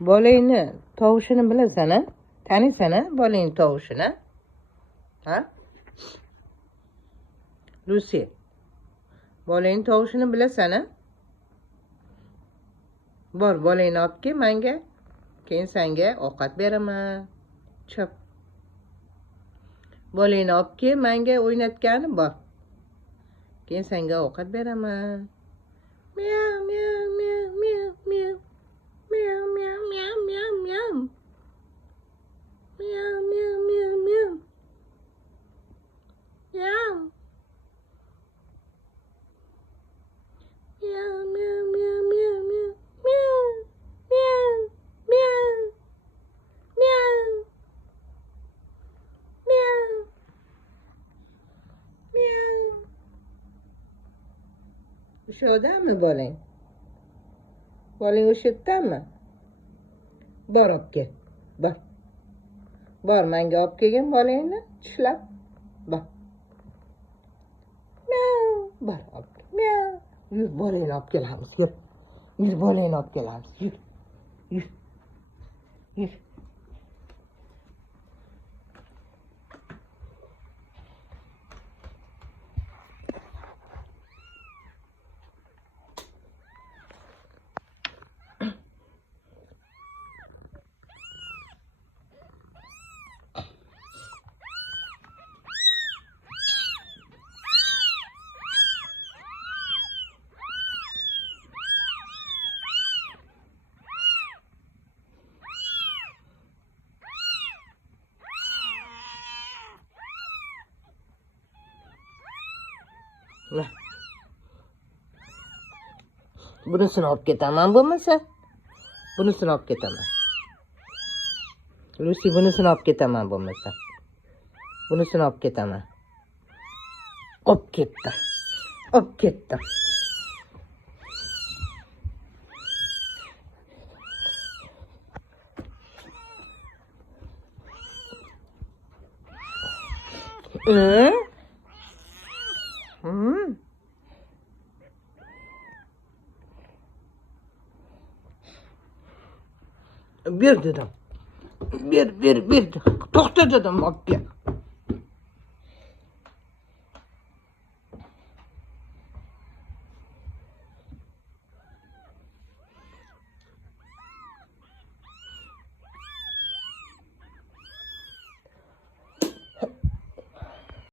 Bolangni tovushini bilasan, ha? Taniysan, ha? Bolangni tovushini, ha? Lucy. Bolangni tovushini bilasan, ha? Bor, bolangni olib kel menga. Keyin senga ovqat beraman. Chop. Bolangni olib kel menga o'ynatgani bor. Keyin senga ovqat beraman. Miyav, miyav, miyav, miyav, miyav. Miyav, miyav, miyav, miyav, miyav. Miyav, miyav, miyav, miyav. Miyav. Miyav, miyav, miyav, miyav, miyav. Miyav, miyav, miyav. Miyav. Miyav. Miyav. O'shodami bolang? Bolang o'sha yerdami? Bor olib kel. Bor. Bor, menga olib kelgin bolangni, tishlab. Bor. Miyav. Bor, olib kel. Miyav. Yur, bolangni olib kelamiz. Yur. Yur, bolangni olib kelamiz. Yur. Yur. Yur. Nah. Bunisini olib ketaman bo'lmasa. Bunisini olib ketaman. Lucy, bunisini olib ketaman bo'lmasa. Bunisini olib ketaman. Olib ketdim. Olib ketdim. Bir dedim. Bir. To'xta dedim, olib kel.